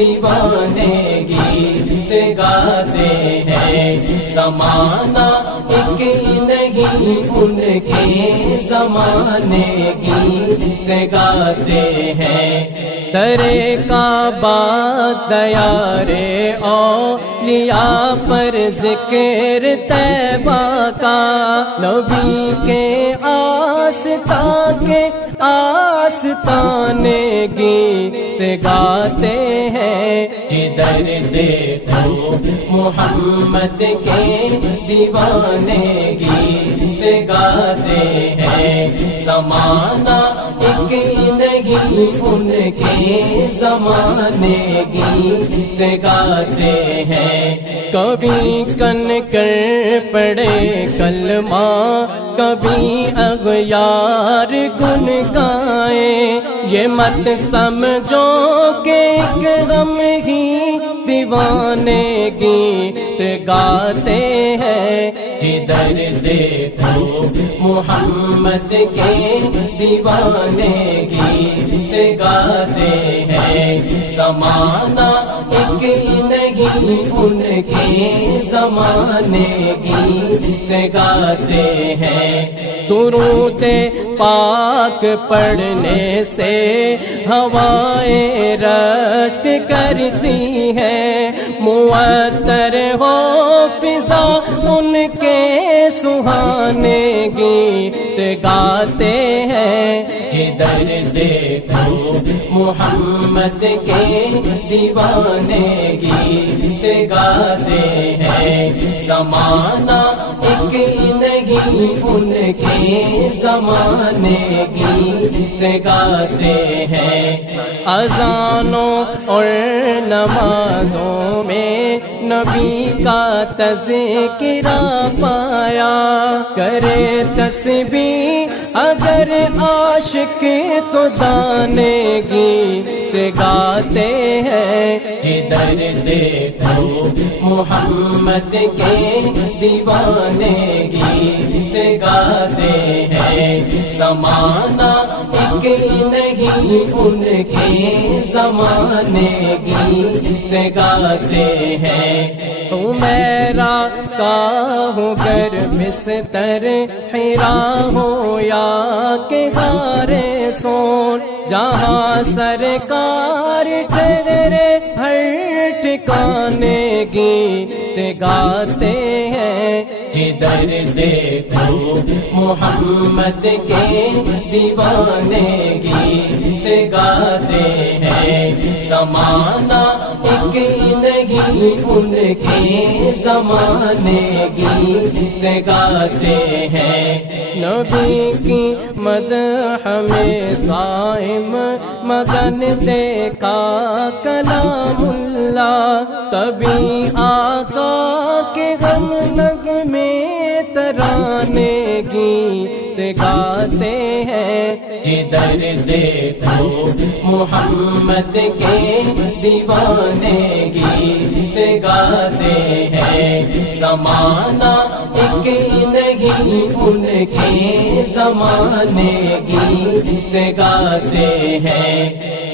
دیوانے گیت گاتے ہیں، زمانہ ایک نہیں ان کے زمانے گیت گاتے ہیں۔ ترے کعبہ دیارے اولیاء پر ذکر طیبہ کا، نبی کے آستانے گیت گاتے ہیں، جدھر دیکھو محمد کے دیوانے گیت گاتے ہیں، زمانہ ایک نہیں ان کے زمانے گیت گاتے ہیں۔ کبھی کن کر پڑے کلمہ، کبھی اغیار گن گائیں، یہ مت سمجھو کہ ایک غم ہی دیوانے گیت گاتے ہیں، جدھر دیکھو محمد کے دیوانے گیت گاتے ہیں، زمانہ ایک نہیں ان کے زمانے گیت گاتے ہیں۔ درود پاک پڑھنے سے ہوائیں رشک کرتی ہیں، معطر ہو فضا ان کے سہانے گیت گاتے ہیں، جدھر دیکھو محمد کے دیوانے گیت گاتے ہیں، زمانہ ایک نہیں ان کے زمانے گیت گاتے ہیں۔ اذانوں اور نمازوں میں نبی کا تذکرہ پایا، کرے تسبیح اگر عاشق تو دانے گیت گاتے ہیں، جدھر دیکھو محمد کے دیوانے گیت گاتے ہیں، زمانہ ایک نہیں ان کے زمانے گیت گاتے ہیں۔ تو میرا ہو گر بستر حرا ہو یا کہ غار سون، جہاں سرکار ٹھہرے ہر ٹھکانے گیت گاتے ہیں، جدھر دیکھو محمد کے دیوانے گیت گاتے ہیں، زمانہ ایک نہیں ان کے زمانے گیت گاتے ہیں۔ نبی کی مدح میں صائم مگن دیکھا کلام اللہ، تبھی آقا کے غم نغمے ترانے گیت گاتے ہیں، جدھر دیکھو محمد کے دیوانے گیت گاتے ہیں، زمانہ ایک نہیں ان کے زمانے گیت گاتے ہیں۔